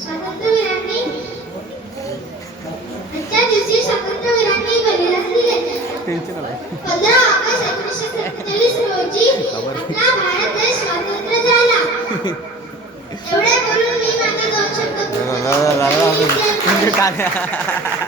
स्वातंत्र्यवीरांनी आजच्या दिवशी स्वातंत्र्यवीरांनी बलिदान दिले. 15 ऑगस्ट 1947 रोजी आपला भारत देश स्वतंत्र झाला. एवढे बोलून मी माझे 2 शब्द